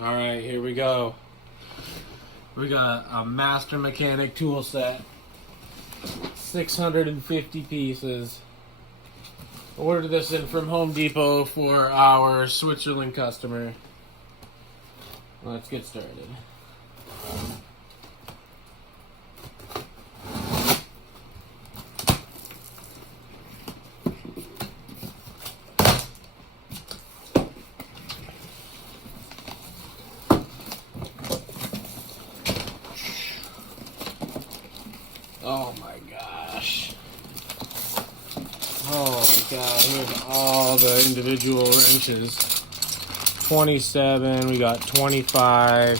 Alright, here we go. We got a Master Mechanic tool set. 650 pieces. Ordered this in from Home Depot for our Switzerland customer. Let's get started. Oh my gosh. Oh my god, here's all the individual wrenches. 27, we got 25,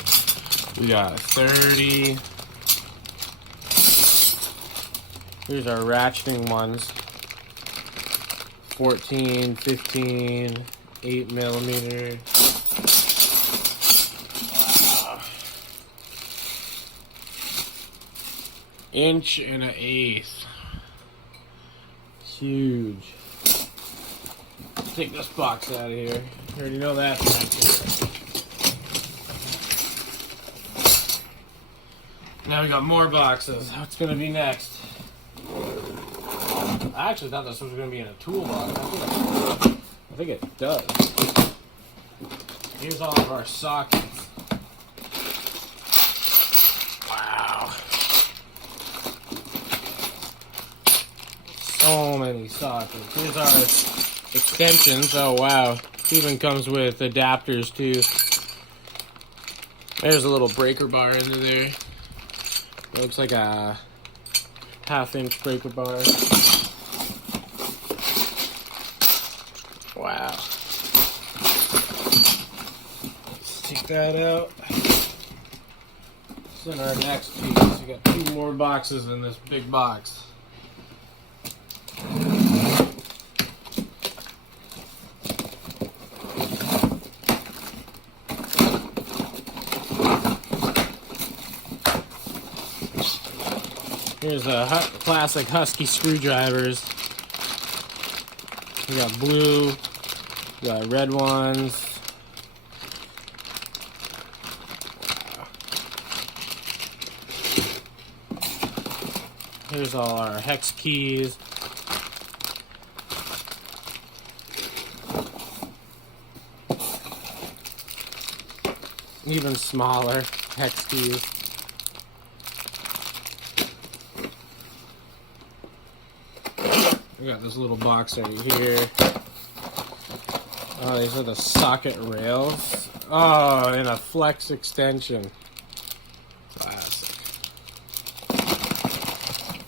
we got 30. Here's our ratcheting ones. 14, 15, 8 millimeter. Inch and an eighth. Huge. Take this box out of here. You already know that. Now we got more boxes. What's gonna be next? I actually thought this was gonna be in a toolbox. I think it does. Here's all of our sockets. So many sockets. Here's our extensions. Oh wow. Even comes with adapters too. There's a little breaker bar into there. It looks like a half-inch breaker bar. Wow. Let's take that out. This is our next piece. We got 2 more boxes in this big box. Here's a classic Husky screwdrivers. We got blue, we got red ones. Here's all our hex keys. Even smaller hex keys. We got this little box right here. Oh, these are the socket rails. Oh, and a flex extension. Classic.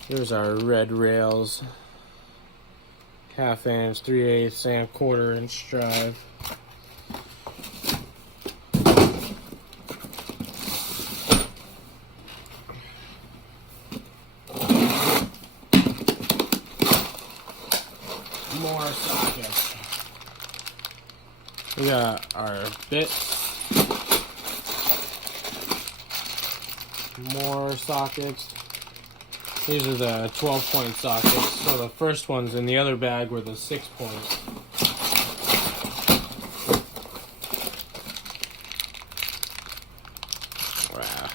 Here's our red rails. 1/2 inch, 3/8, and 1/4 inch drive. More sockets. We got our bits. More sockets. These are the 12-point sockets. So the first ones in the other bag were the 6-point. Wow.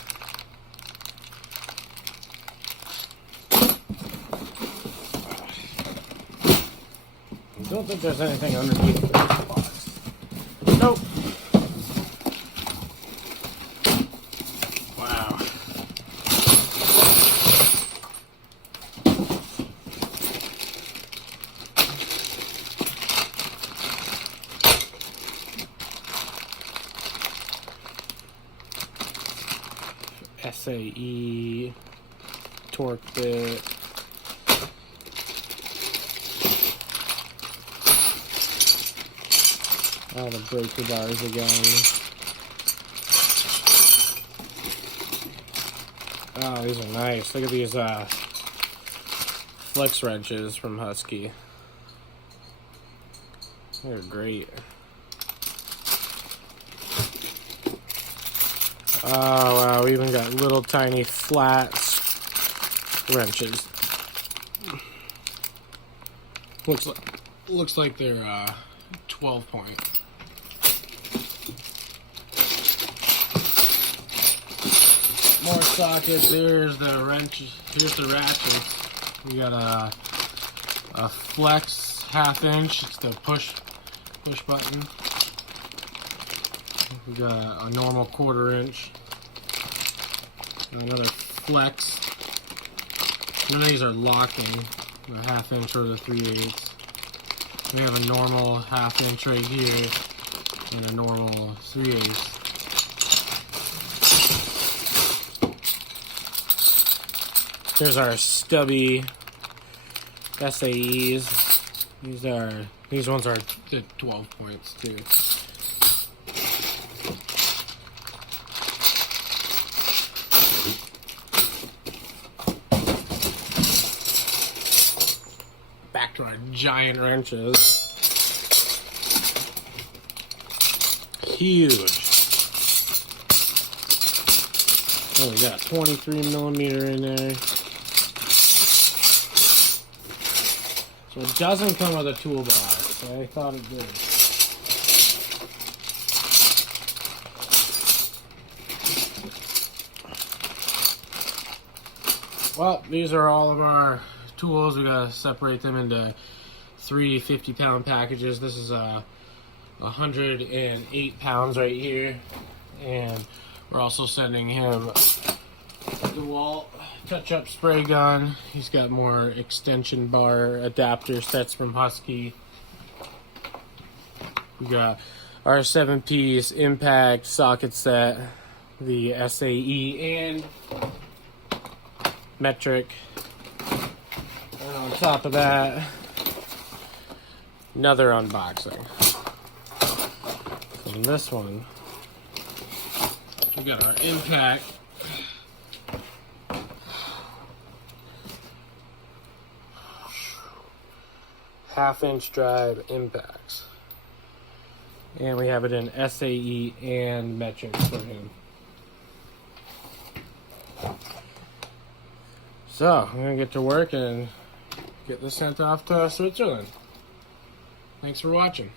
I don't think there's anything underneath this box. Nope. Wow. SAE, torque bit. All the breaker bars again. Oh, these are nice. Look at these flex wrenches from Husky. They're great. Oh wow, we even got little tiny flat wrenches. Looks like they're 12-point. more sockets. Here's the wrench. Here's the ratchets. We got a flex 1/2 inch. It's the push button. We got a normal 1/4 inch. Another flex. None of these are locking. A 1/2 inch or the 3/8. We have a normal 1/2 inch right here and a normal 3/8. Here's our stubby SAEs. These ones are the 12 points too. Back to our giant wrenches. Huge. Oh, we got a 23mm in there. So it doesn't come with a toolbox. I thought it did. Well, these are all of our tools. We gotta separate them into 3 50-pound packages. This is 108 pounds right here, and we're also sending him the wall touch-up spray gun. He's got more extension bar adapter sets from Husky. We got our 7-piece impact socket set, the SAE and metric. And on top of that, another unboxing. And this one, we got our impact. Half-inch drive impacts. And we have it in SAE and metric for him. So, I'm going to get to work and get this sent off to Switzerland. Thanks for watching.